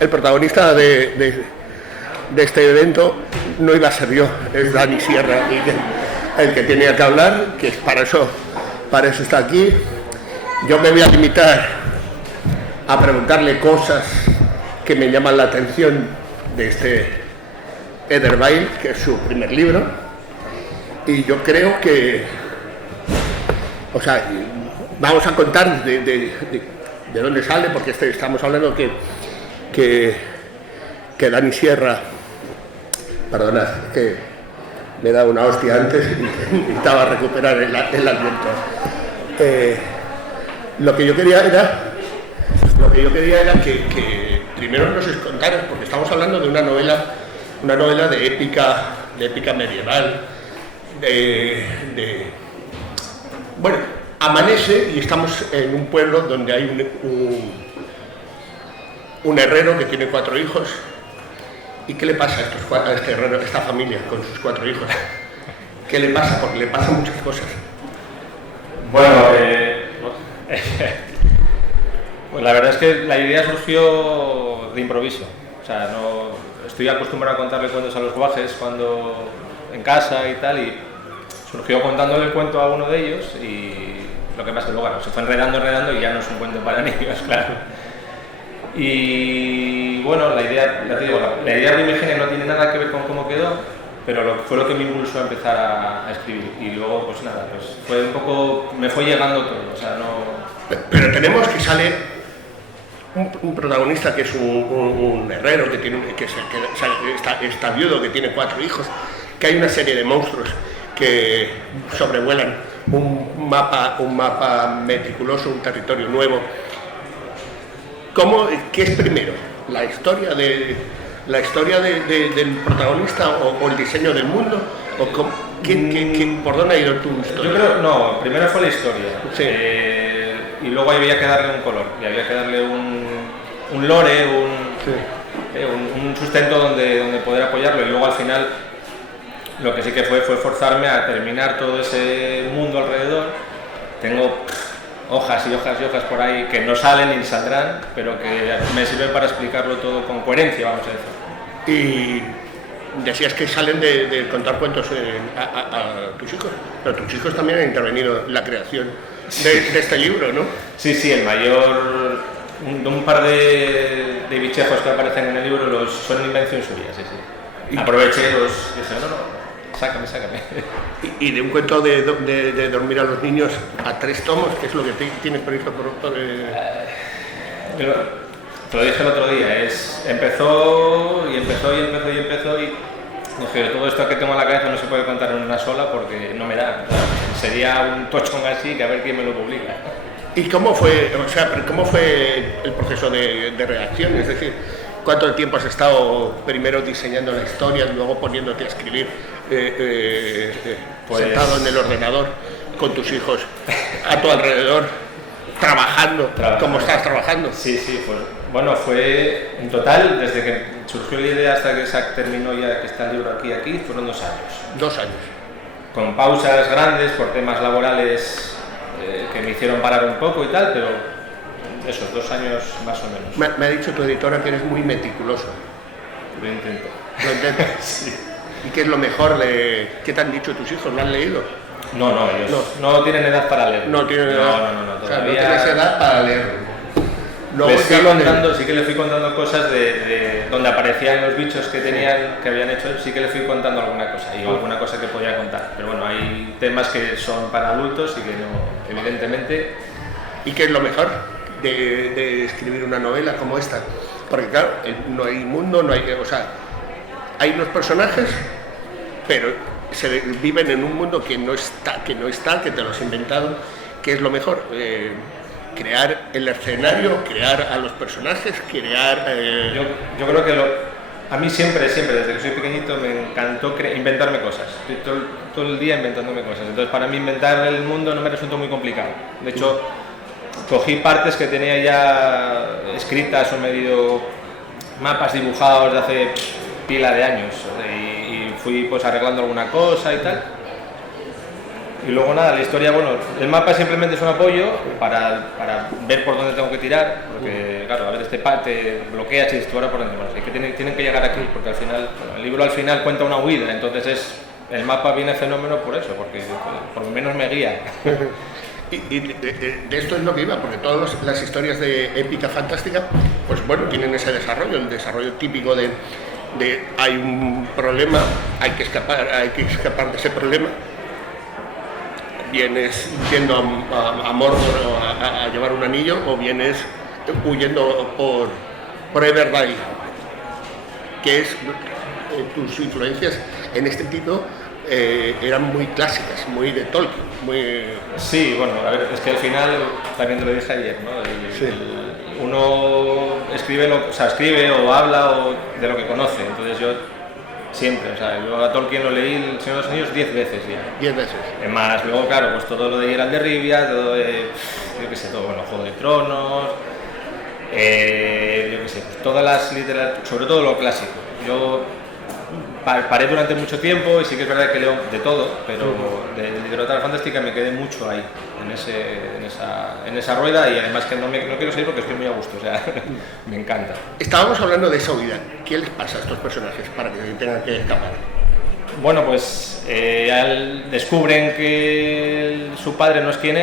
el protagonista de este evento no iba a ser yo, es Dani Sierra, el que tenía que hablar, que para eso está aquí. Yo me voy a limitar a preguntarle cosas que me llaman la atención de este Ederville, que es su primer libro, y yo creo que, o sea, vamos a contar de dónde sale, porque estamos hablando que Dani Sierra, perdonad, que me he dado una hostia antes y necesitaba recuperar el aliento. Lo que yo quería era que primero nos contaras, porque estamos hablando de una novela de épica medieval, bueno, amanece y estamos en un pueblo donde hay un herrero que tiene 4 hijos. ¿Y qué le pasa a este herrero, a esta familia con sus 4 hijos? ¿Qué le pasa? Porque le pasan muchas cosas. Bueno, pues la verdad es que la idea surgió de improviso. O sea, no estoy acostumbrado a contarle cuentos a los guajes cuando en casa y tal, y surgió contándole el cuento a uno de ellos, y lo que pasa es que luego se fue enredando y ya no es un cuento para niños, claro. Y bueno, la idea primigenia no tiene nada que ver con cómo quedó, pero fue lo que me impulsó a empezar a escribir. Y luego, pues nada, pues fue un poco, me fue llegando todo, o sea, no... Pero tenemos que sale un protagonista que es un herrero, que está viudo, que tiene 4 hijos, que hay una serie de monstruos que sobrevuelan un mapa meticuloso, un territorio nuevo. ¿Qué es primero? ¿La historia del protagonista o el diseño del mundo? ¿Por dónde ha ido tu historia? Yo creo, no, primero fue la historia. Sí. Y luego había que darle un color, y había que darle un lore, un sustento donde poder apoyarlo, y luego al final lo que sí que fue forzarme a terminar todo ese mundo alrededor. Tengo hojas y hojas y hojas por ahí que no salen ni saldrán, pero que me sirven para explicarlo todo con coherencia, vamos a decir. Y decías que salen de contar cuentos a tus hijos, pero tus hijos también han intervenido en la creación de este libro, ¿no? Sí, el mayor, un par de bichejos que aparecen en el libro son invención suya, sí. Aproveché y dije, no, sácame. Y de un cuento de dormir a los niños a 3 tomos, ¿qué es lo que tienes previsto por te lo dije el otro día, empezó y dije, todo esto que tengo en la cabeza no se puede contar en una sola porque no me da. Sería un tochón así que a ver quién me lo publica. ¿Y cómo fue el proceso de redacción? Es decir, ¿cuánto tiempo has estado primero diseñando la historia y luego poniéndote a escribir sentado en el ordenador con tus hijos a tu alrededor, trabajando. ¿Cómo estás trabajando? Sí, pues bueno, fue en total, desde que surgió la idea hasta que se terminó ya que está el libro aquí, fueron 2 años. 2 años. Con pausas grandes por temas laborales que me hicieron parar un poco y tal, pero esos 2 años más o menos. Me ha dicho tu editora que eres muy meticuloso. Lo intento. ¿Lo intentas? Sí. ¿Y qué es lo mejor ¿Qué te han dicho tus hijos? ¿Lo han leído? No, ellos no tienen edad para leer. No tienen edad. No, todavía. O sea, no tienes edad para leer. Sí que le fui contando cosas de donde aparecían los bichos que habían hecho, sí que le fui contando alguna cosa, y alguna cosa que podía contar. Pero bueno, hay temas que son para adultos y que no, evidentemente. ¿Y qué es lo mejor de escribir una novela como esta? Porque claro, no hay mundo, hay unos personajes, pero viven en un mundo que no está, que te lo has inventado. ¿Qué es lo mejor? Crear el escenario, crear a los personajes, crear... Yo creo que a mí siempre, desde que soy pequeñito, me encantó inventarme cosas. Estoy todo el día inventándome cosas. Entonces, para mí inventar el mundo no me resultó muy complicado. De hecho, cogí partes que tenía ya escritas o medio mapas dibujados de hace pila de años y fui pues arreglando alguna cosa y tal. Y luego nada, la historia, bueno, el mapa simplemente es un apoyo para ver por dónde tengo que tirar, porque claro, a veces te bloqueas y dices tú ahora por dónde vas, tienen que llegar aquí, porque al final, bueno, el libro al final cuenta una huida, entonces el mapa viene fenómeno por eso, porque por lo menos me guía. Y de esto es lo que iba, porque todas las historias de épica fantástica, pues bueno, tienen ese desarrollo, el desarrollo típico de hay un problema, hay que escapar de ese problema. Vienes yendo a Mordor a llevar un anillo, o vienes huyendo por Everdale, que es tus influencias en este tipo eran muy clásicas, muy de Tolkien, muy... Sí, bueno, a ver, es que al final, también te lo dije ayer, ¿no? Uno escribe o habla de lo que conoce, entonces yo siempre, o sea, yo a Tolkien lo leí El Señor de los Anillos 10 veces ya. 10 veces. Más luego, claro, pues todo lo de Geralt de Rivia, todo de, yo qué sé, todo, bueno, Juego de Tronos, yo qué sé, pues todas las literaturas, sobre todo lo clásico. Yo paré durante mucho tiempo y sí que es verdad que leo de todo, pero de literatura fantástica me quedé mucho ahí, en esa rueda, y además que no quiero salir porque estoy muy a gusto, o sea, me encanta. Estábamos hablando de esa huida. ¿Qué les pasa a estos personajes para que tengan que escapar? Bueno, pues descubren que su padre no es quien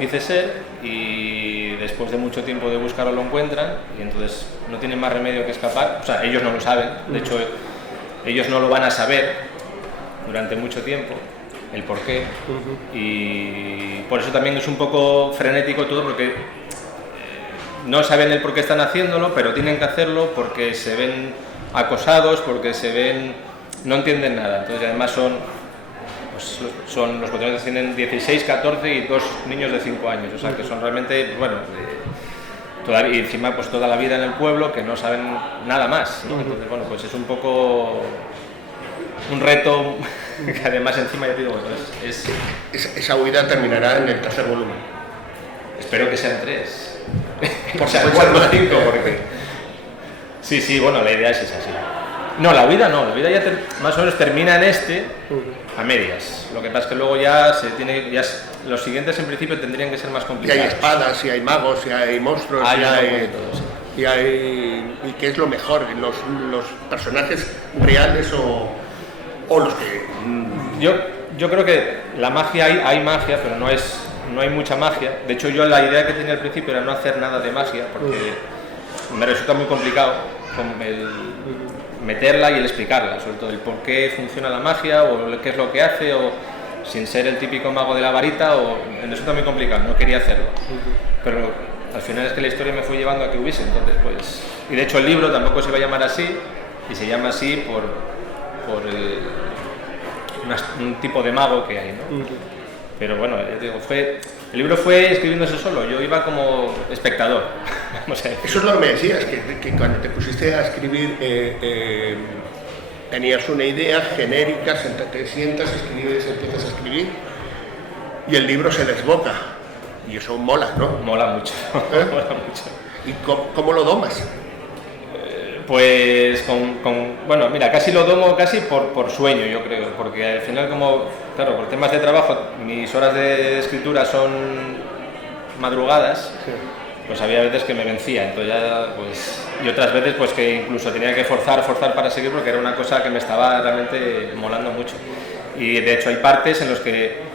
dice ser, y después de mucho tiempo de buscarlo lo encuentran, y entonces no tienen más remedio que escapar. O sea, ellos no lo saben, de hecho ellos no lo van a saber durante mucho tiempo, el porqué, y por eso también es un poco frenético todo, porque no saben el por qué están haciéndolo, pero tienen que hacerlo porque se ven acosados, porque no entienden nada. Entonces además los protagonistas tienen 16, 14 y 2 niños de 5 años, o sea que son realmente, bueno, y encima pues toda la vida en el pueblo, que no saben nada más, ¿no? Entonces bueno, pues es un poco un reto que además encima ya te digo, Esa huida terminará en el tercer volumen. Espero que sean 3. Por si acaso 5, porque... Sí, bueno, la idea es esa, sí. No, la huida ya más o menos termina en a medias. Lo que pasa es que luego ya los siguientes en principio tendrían que ser más complicados. Y hay espadas, y hay magos, y hay monstruos, y qué es lo mejor, los personajes reales o los que... Yo creo que la magia hay magia, pero no hay mucha magia. De hecho, yo la idea que tenía al principio era no hacer nada de magia, porque me resulta muy complicado el meterla y el explicarla, sobre todo el por qué funciona la magia, o qué es lo que hace, o sin ser el típico mago de la varita, me resulta muy complicado, no quería hacerlo. Pero al final es que la historia me fue llevando a que hubiese, entonces pues... Y de hecho el libro tampoco se iba a llamar así, y se llama así por un tipo de mago que hay, ¿no? Pero bueno, el libro fue escribiéndose solo, yo iba como espectador. Vamos a decir. Eso es lo que me decías, que cuando te pusiste a escribir tenías una idea genérica, te sientas, escribes, empiezas a escribir y el libro se desboca, y eso mola, ¿no? Mola mucho, mola mucho. ¿Y cómo lo domas? Pues bueno, mira, casi lo domo casi por sueño, yo creo, porque al final, como, claro, por temas de trabajo, mis horas de escritura son madrugadas, pues había veces que me vencía, entonces ya, pues, y otras veces pues que incluso tenía que forzar para seguir, porque era una cosa que me estaba realmente molando mucho. Y de hecho hay partes en las que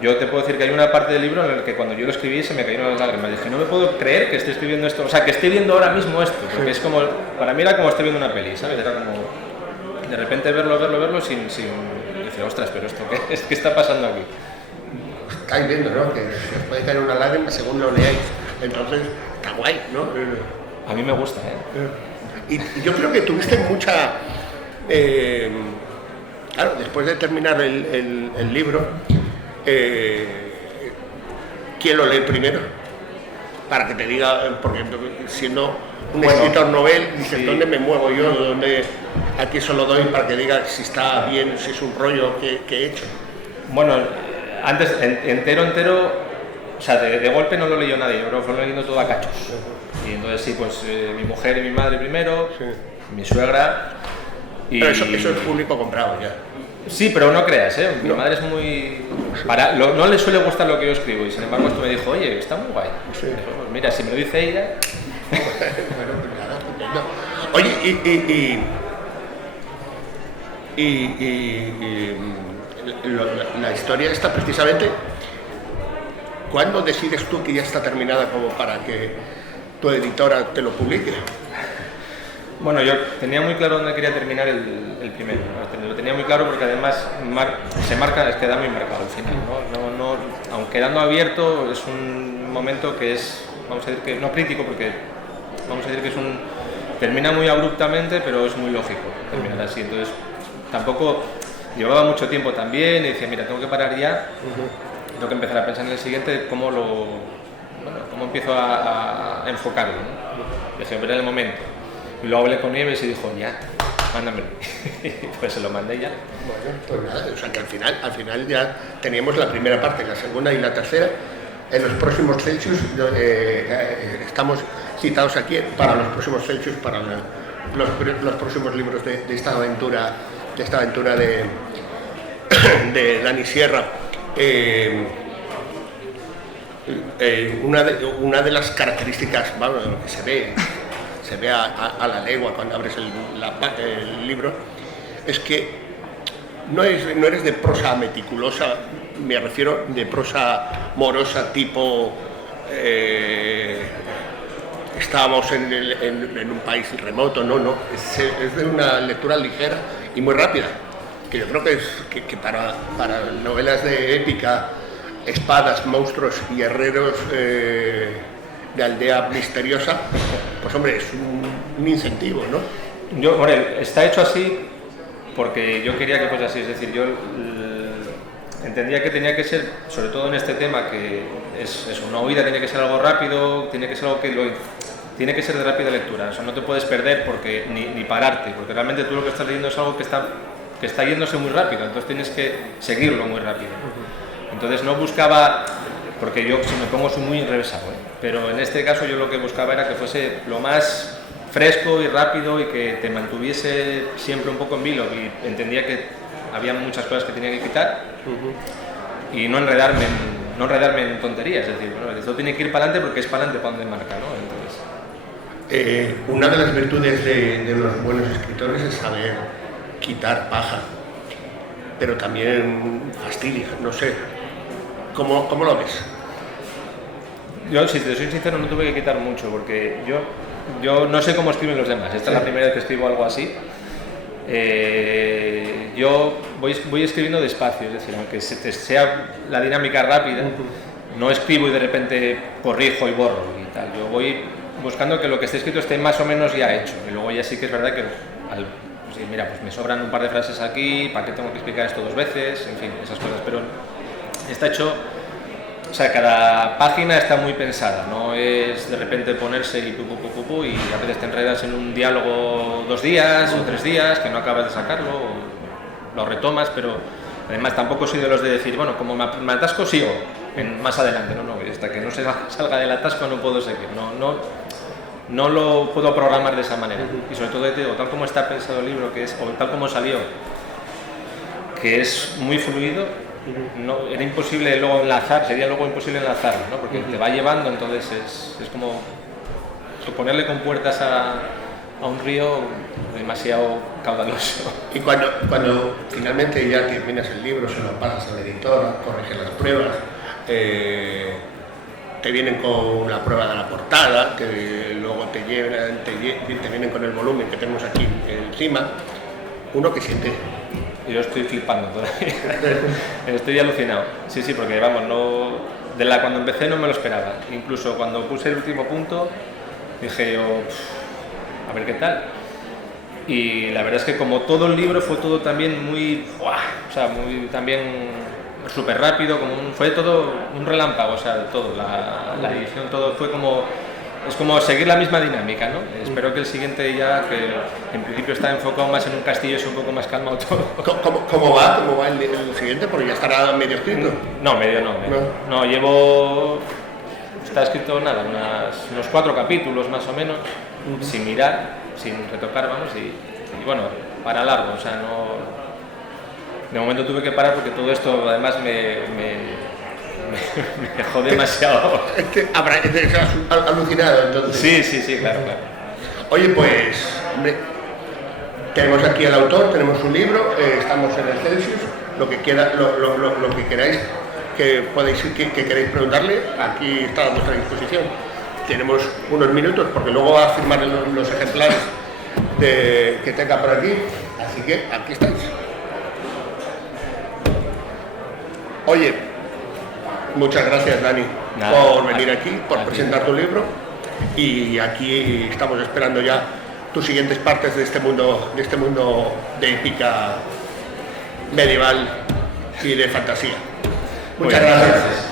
yo te puedo decir que hay una parte del libro en la que cuando yo lo escribí se me cayeron las lágrimas. Dije, no me puedo creer que esté escribiendo esto, o sea, que esté viendo ahora mismo esto, porque es como, para mí era como estoy viendo una peli, ¿sabes? Era como, de repente verlo sin decir, ostras, pero esto, ¿qué está pasando aquí? Estáis viendo, ¿no? Que os puede caer una lágrima según lo leáis, entonces está guay, ¿no? A mí me gusta, ¿eh? Y yo creo que tuviste mucha... claro, después de terminar el libro, ¿quién lo lee primero? Para que te diga, porque siendo un escritor novel, dices, sí, ¿dónde me muevo yo? ¿Dónde? Aquí solo doy para que diga si está bien, si es un rollo que he hecho. Bueno, antes, entero, o sea, de golpe no lo leyó nadie, yo creo que fue leyendo todo a cachos. Y entonces sí, pues mi mujer y mi madre primero, sí, mi suegra. Pero eso es público comprado ya. Sí, pero no creas, ¿eh? Mi madre es muy... no le suele gustar lo que yo escribo y sin embargo esto me dijo, oye, está muy guay. Sí. Dijo, pues mira, si me lo dice ella... Bueno, pues nada, estupendo. Oye, la historia está precisamente, ¿cuándo decides tú que ya está terminada como para que tu editora te lo publique? Bueno, yo tenía muy claro dónde quería terminar el primero, ¿no? Lo tenía muy claro porque además se marca, es queda muy marcado al final, ¿no? Aun quedando abierto, es un momento que es, vamos a decir que, no crítico porque vamos a decir que es termina muy abruptamente, pero es muy lógico terminar así, entonces tampoco llevaba mucho tiempo también y decía, mira, tengo que parar ya, tengo que empezar a pensar en el siguiente, cómo empiezo a enfocarlo, ¿no? Dije, ver el momento. Y luego hablé con Nieves y dijo, ya, mándamelo. Pues se lo mandé ya. Bueno, pues nada, o sea que al final ya teníamos la primera parte, la segunda y la tercera. En los próximos Celsius estamos citados aquí para los próximos Celsius, para los próximos libros de esta aventura, de Dani Sierra. Una de las características, vamos, lo que se ve a la legua cuando abres el libro, es que no eres de prosa meticulosa, me refiero de prosa morosa tipo estábamos en un país remoto, no, es de una lectura ligera y muy rápida, que yo creo que para novelas de épica, espadas, monstruos y herreros de aldea misteriosa, pues hombre, es un incentivo, ¿no? Está hecho así porque yo quería que fuese así, es decir, yo entendía que tenía que ser, sobre todo en este tema, que es una huida, tiene que ser algo rápido, tiene que ser algo tiene que ser de rápida lectura, o sea, no te puedes perder porque ni pararte, porque realmente tú lo que estás leyendo es algo que está yéndose muy rápido, entonces tienes que seguirlo muy rápido. Entonces no buscaba, porque yo si me pongo soy muy enrevesado, pero en este caso yo lo que buscaba era que fuese lo más fresco y rápido y que te mantuviese siempre un poco en vilo, y entendía que había muchas cosas que tenía que quitar y no enredarme en tonterías, es decir, bueno, esto tiene que ir para adelante porque es para adelante para donde marca, ¿no? Entonces... una de las virtudes de los buenos escritores es saber quitar paja, pero también fastidia, no sé. ¿Cómo lo ves? Yo, si te soy sincero, no tuve que quitar mucho porque yo no sé cómo escriben los demás. Esta es la primera vez que escribo algo así. Yo voy escribiendo despacio, es decir, aunque sea la dinámica rápida, no escribo y de repente corrijo y borro y tal. Yo voy buscando que lo que esté escrito esté más o menos ya hecho. Y luego ya sí que es verdad que mira, pues me sobran un par de frases aquí, ¿para qué tengo que explicar esto 2 veces? En fin, esas cosas. Pero está hecho, o sea, cada página está muy pensada, no es de repente ponerse y y a veces te enredas en un diálogo 2 días o 3 días, que no acabas de sacarlo, o lo retomas, pero además tampoco soy de los de decir, bueno, como me atasco sigo más adelante, no, hasta que no se salga del atasco no puedo seguir, no lo puedo programar de esa manera. Y sobre todo, te digo, tal como está pensado el libro, o tal como salió, que es muy fluido, era imposible luego sería luego imposible enlazarlo, ¿no? Porque te va llevando, entonces es como ponerle compuertas a un río demasiado caudaloso. Y cuando finalmente ya terminas el libro, se lo pasas al editor, corriges las pruebas, te vienen con la prueba de la portada, que luego te vienen con el volumen que tenemos aquí encima, uno que siente. Yo estoy flipando todavía, estoy alucinado. Sí, porque vamos, cuando empecé no me lo esperaba. Incluso cuando puse el último punto dije yo, a ver qué tal. Y la verdad es que como todo el libro fue todo también muy también súper rápido, fue todo un relámpago, o sea, todo, la edición, todo fue es como seguir la misma dinámica, ¿no? Espero que el siguiente ya, que en principio está enfocado más en un castillo, es un poco más calmado todo. ¿Cómo va el siguiente? Porque ya estará medio escrito. No, medio no. No, está escrito nada, unos 4 capítulos más o menos, sin mirar, sin retocar, vamos, y bueno, para largo, o sea, De momento tuve que parar porque todo esto además me dejó demasiado. Has alucinado entonces. Sí, claro. Oye, pues tenemos aquí al autor, tenemos un libro, estamos en el Celsius, lo que queráis, que queréis preguntarle, aquí está a vuestra disposición. Tenemos unos minutos porque luego va a firmar los ejemplares que tenga por aquí, así que aquí estáis. Oye, muchas gracias, Dani, por venir aquí, por presentar tu libro, y aquí estamos esperando ya tus siguientes partes de este mundo de épica medieval y de fantasía. Muchas gracias.